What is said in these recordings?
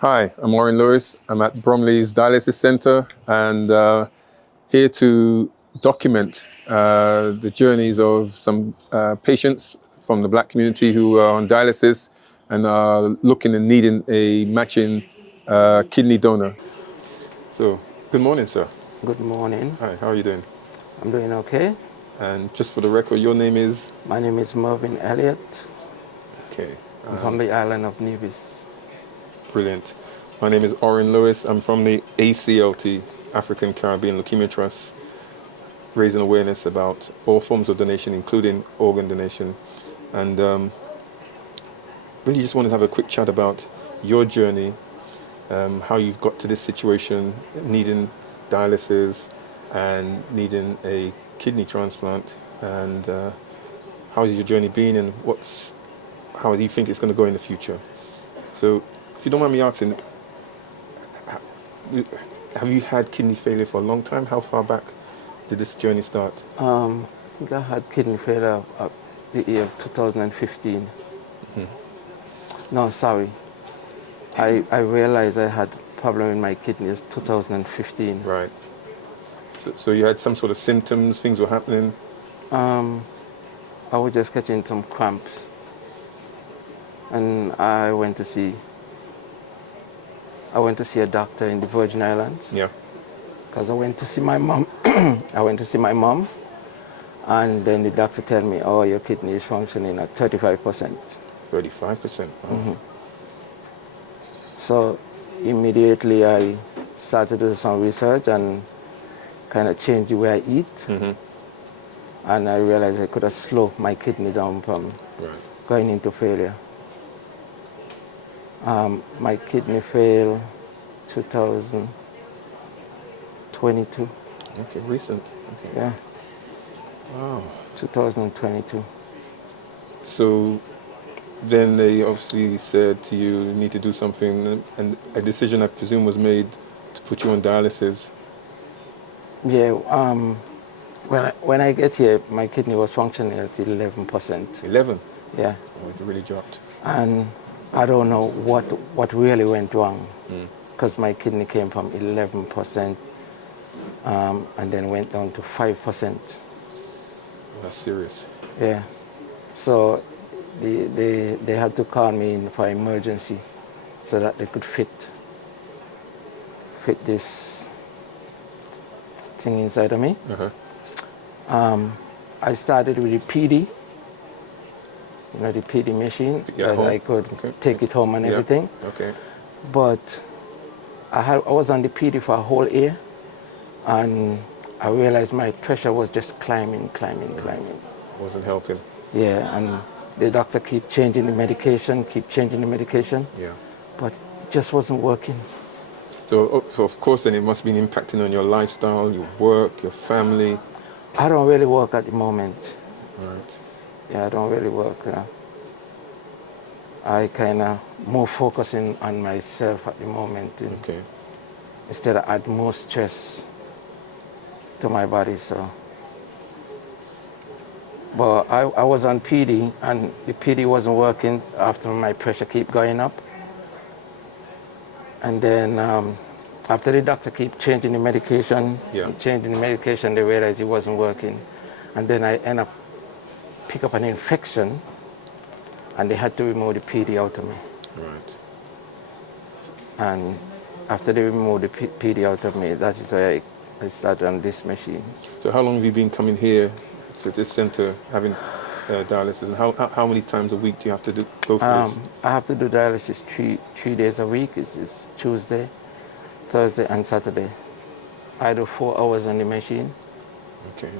Hi, I'm Warren Lewis. I'm at Bromley's Dialysis Centre and here to document the journeys of some patients from the black community who are on dialysis and are looking and needing a matching kidney donor. So, good morning, sir. Good morning. Hi, how are you doing? I'm doing okay. And just for the record, your name is? My name is Mervin Elliott. Okay. I'm from the island of Nevis. Brilliant. My name is Warren Lewis. I'm from the ACLT, African Caribbean Leukemia Trust, raising awareness about all forms of donation, including organ donation. And really just wanted to have a quick chat about your journey, how you've got to this situation, needing dialysis and needing a kidney transplant, and how has your journey been, and how do you think it's going to go in the future? So, if you don't mind me asking, have you had kidney failure for a long time? How far back did this journey start? I think I had kidney failure at the year 2015. No, sorry. I realized I had problem in my kidneys 2015. Right. So you had some sort of symptoms, things were happening? I was just catching some cramps. And I went to see a doctor in the Virgin Islands. Yeah. Because I went to see my mom. I went to see my mom, and then the doctor told me, "Oh, your kidney is functioning at 35%." 35%. Wow. So immediately I started to do some research and kind of changed the way I eat. And I realized I could have slowed my kidney down from going into failure. My kidney failed 2022. Okay, recent. Okay. Yeah. Wow. 2022. So then they obviously said to you, you need to do something, and a decision, I presume, was made to put you on dialysis. Yeah. When I get here, my kidney was functioning at 11%. 11? Yeah. Oh, it really dropped. And I don't know what really went wrong, because my kidney came from 11% and then went down to 5%. Oh, that's serious. Yeah. So they had to call me in for emergency so that they could fit this thing inside of me. I started with the PD, the PD machine, that I could take it home and everything. Okay. But I was on the PD for a whole year, and I realized my pressure was just climbing. Wasn't helping. Yeah, and the doctor keep changing the medication, Yeah. but it just wasn't working. So of course then it must have been impacting on your lifestyle, your work, your family. I don't really work at the moment. Right. Yeah, I don't really work. I kind of more focusing on myself at the moment. Okay. Instead of add more stress to my body. So, but I was on PD, and the PD wasn't working after my pressure keep going up. And then after the doctor keep changing the medication, they realized it wasn't working. And then I end up pick up an infection, and they had to remove the PD out of me. Right. And after they removed the PD out of me, that is why I started on this machine. So how long have you been coming here to this center having dialysis, and how many times a week do you have to go for this? I have to do dialysis three days a week. It's Tuesday, Thursday, and Saturday. I do 4 hours on the machine. Okay.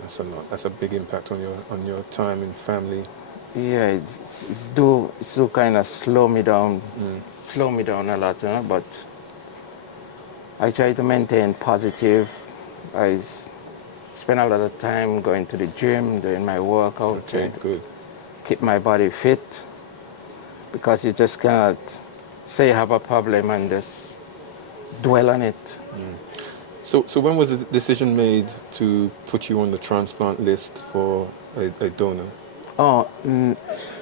That's a lot. That's a big impact on your time and family. Yeah, it's do kind of slow me down a lot, but I try to maintain positive. I spend a lot of time going to the gym, doing my workout. Okay, good. Keep my body fit, because you just cannot say you have a problem and just dwell on it. So when was the decision made to put you on the transplant list for a donor? Oh,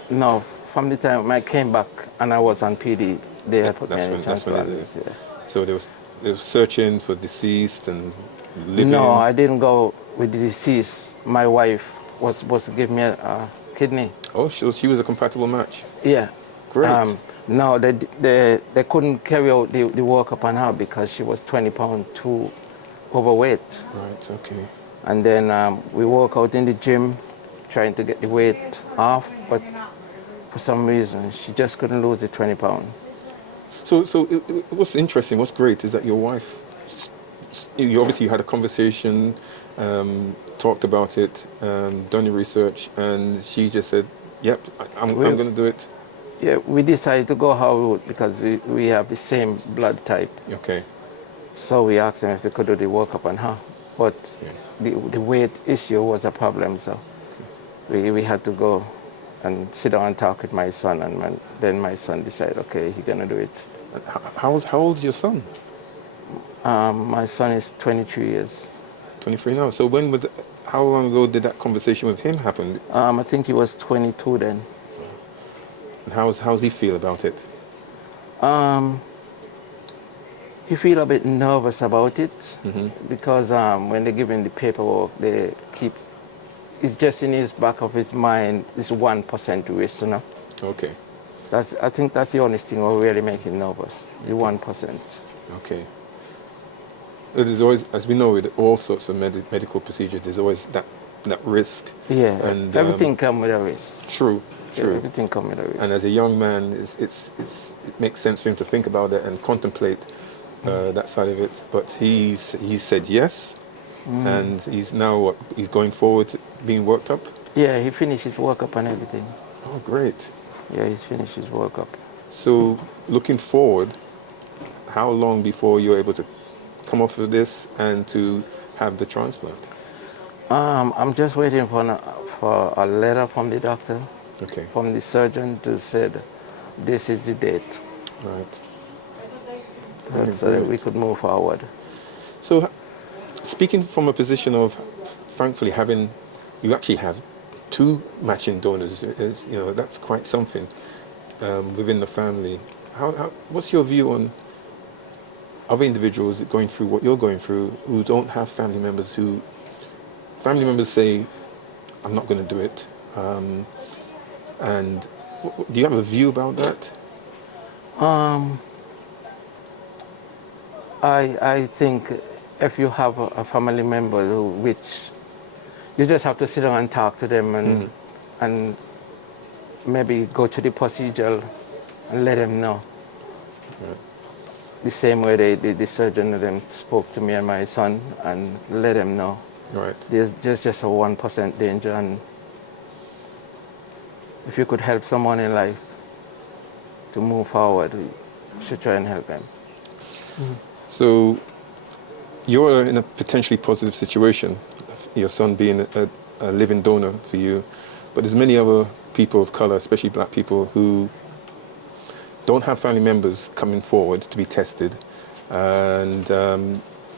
no. from the time I came back and I was on PD, they had put me in a That's when transplant it, list, yeah. so they were searching for deceased and No, living. I didn't go with the deceased. My wife was supposed to give me a kidney. Oh, she was a compatible match. Yeah. Great. No, they couldn't carry out the workup on her because she was 20 pounds too overweight. Right. Okay. And then we work out in the gym trying to get the weight off, but for some reason she just couldn't lose the 20 pounds. So what's interesting, what's great is that your wife, you obviously had a conversation, talked about it, done your research, and she just said, "Yep, I'm going to do it." Yeah, we decided to go her route because we have the same blood type. Okay. So we asked them if they could do the workup on her. But Yeah. the weight issue was a problem, so we had to go and sit down and talk with my son, and then my son decided, okay, he's gonna do it. How old is your son? My son is 23 years. 23 now. So how long ago did that conversation with him happen? I think he was 22 then. And how's he feel about it? He feel a bit nervous about it because when they give him the paperwork, it's just in his back of his mind, this 1% risk, you know. Okay. I think that's the only thing will really make him nervous, the 1%. Okay. There's always, as we know, with all sorts of medical procedures, there's always that risk. Yeah, and everything comes with a risk. True. Yeah, everything comes with a risk. And as a young man, it makes sense for him to think about it and contemplate that side of it. But he's said yes, and he's now he's going forward, being worked up. Yeah, he finished his workup and everything. Oh, great. Yeah, he's finished his workup. So, looking forward, how long before you're able to come off of this and to have the transplant? I'm just waiting for a letter from the doctor, Okay. from the surgeon to say this is the date. Right. So that we could move forward. So, speaking from a position of, thankfully, you actually have two matching donors, that's quite something within the family. What's your view on other individuals going through what you're going through who don't have family members say, I'm not going to do it? And do you have a view about that? I think if you have a family member which you just have to sit down and talk to them and maybe go to the procedure and let them know. Right. The same way the surgeon of them spoke to me and my son and let them know. Right. There's just a 1% danger, and if you could help someone in life to move forward, you should try and help them. So you're in a potentially positive situation, your son being a living donor for you, but there's many other people of color, especially black people, who don't have family members coming forward to be tested, and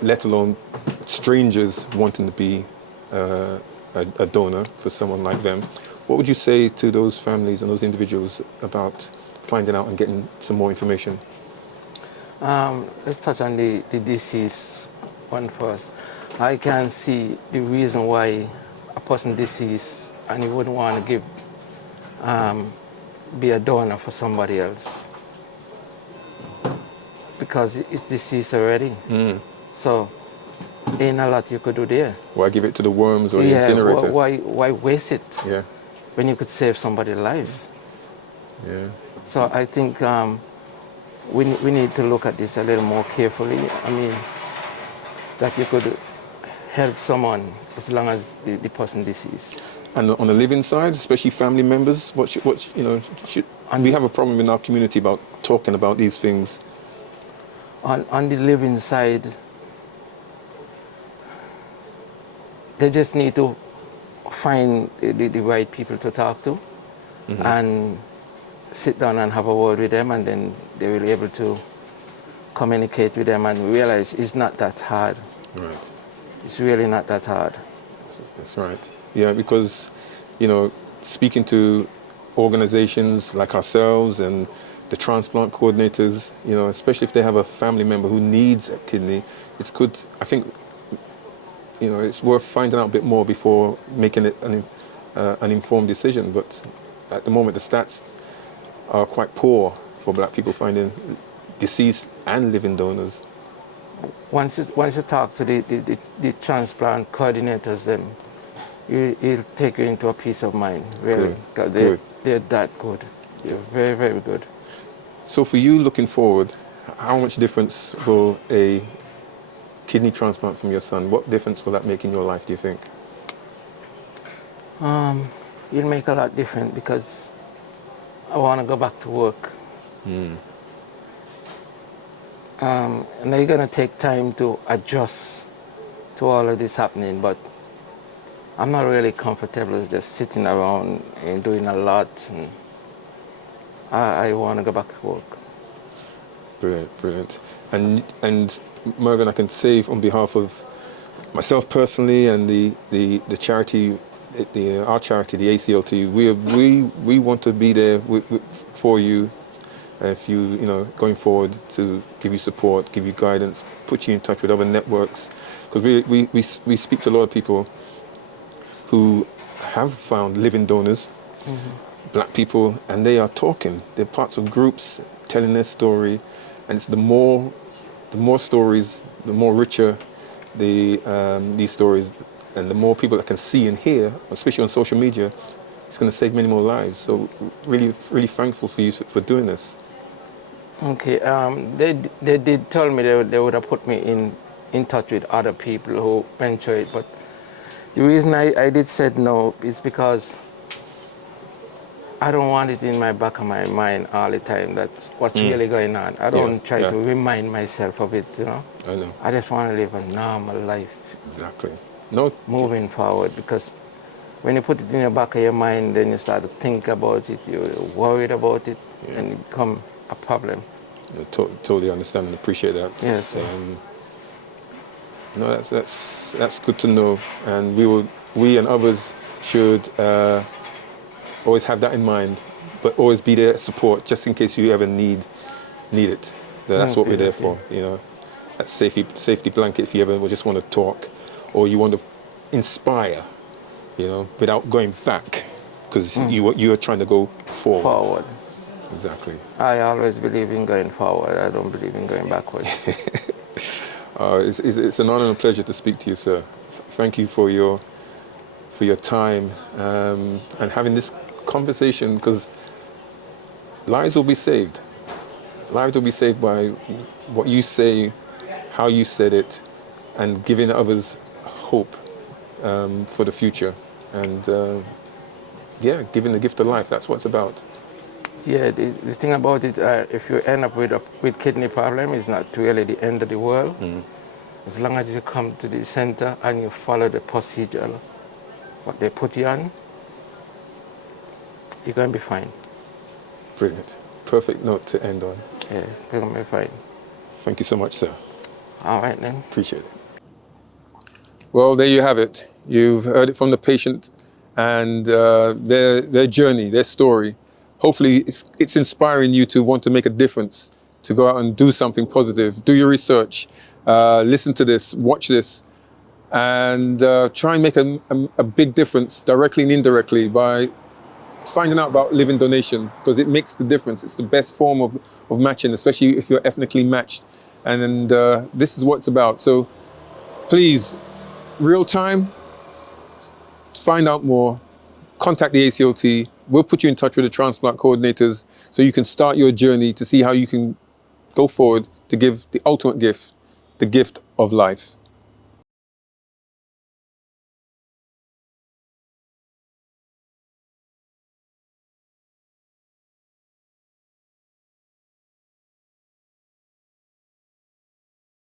let alone strangers wanting to be a donor for someone like them. What would you say to those families and those individuals about finding out and getting some more information? Let's touch on the disease one first. I can see the reason why a person deceased and he wouldn't want to be a donor for somebody else, because it's deceased already. So ain't a lot you could do there. Why give it to the worms or the incinerator? Why waste it? Yeah. When you could save somebody's life. Yeah. So I think we need to look at this a little more carefully. I mean, that you could help someone as long as the person deceased. And on the living side, especially family members, we have a problem in our community about talking about these things. On the living side, they just need to find the right people to talk to and sit down and have a word with them, and then they will be able to communicate with them and realize it's not that hard. Right. It's really not that hard. That's right. Yeah, because, speaking to organizations like ourselves and the transplant coordinators, you know, especially if they have a family member who needs a kidney, it's good. I think, you know, it's worth finding out a bit more before making it an informed decision. But at the moment, the stats are quite poor for black people finding deceased and living donors. Once you talk to the transplant coordinators, then it'll take you into a peace of mind, really, because they're that good. They're very, very good. So for you looking forward, how much difference will a kidney transplant from your son, what difference will that make in your life, do you think? It'll make a lot different because I want to go back to work. And they're going to take time to adjust to all of this happening, but I'm not really comfortable just sitting around and doing a lot. And I want to go back to work. Brilliant, brilliant. And Mervin, I can say on behalf of myself personally and the charity, our charity, the ACLT, we want to be there for you. If you know, going forward, to give you support, give you guidance, put you in touch with other networks, because we speak to a lot of people who have found living donors, black people, and they are talking. They're parts of groups telling their story, and it's the more stories, the more richer these stories, and the more people that can see and hear, especially on social media, it's going to save many more lives. So really, really thankful for you for doing this. Okay, they did tell me they would have put me in touch with other people who went through it, but the reason I did said no is because I don't want it in my back of my mind all the time that what's really going on. I don't try to remind myself of it, you know. I know. I just want to live a normal life. Exactly. No. Moving forward, because when you put it in the back of your mind, then you start to think about it, you're worried about it, and it becomes a problem. I totally understand and appreciate that. Yes. No, that's good to know, and we and others should always have that in mind, but always be there support just in case you ever need it. That's what we're there for. You know, that safety blanket if you ever just want to talk, or you want to inspire, you know, without going back, because you are trying to go forward. Exactly. I always believe in going forward. I don't believe in going backwards. It's an honor and a pleasure to speak to you, sir. Thank you for your time and having this conversation, because lives will be saved. Lives will be saved by what you say, how you said it, and giving others hope for the future. And giving the gift of life. That's what it's about. Yeah, the thing about it, if you end up with kidney problem, it's not really the end of the world. As long as you come to the center and you follow the procedure, what they put you on, you're going to be fine. Brilliant. Perfect note to end on. Yeah, you're going to be fine. Thank you so much, sir. All right, then. Appreciate it. Well, there you have it. You've heard it from the patient and their journey, their story. Hopefully it's inspiring you to want to make a difference, to go out and do something positive, do your research, listen to this, watch this, and try and make a big difference directly and indirectly by finding out about living donation, because it makes the difference. It's the best form of matching, especially if you're ethnically matched. And this is what it's about. So please, real time, find out more, contact the ACLT. We'll put you in touch with the transplant coordinators so you can start your journey to see how you can go forward to give the ultimate gift, the gift of life.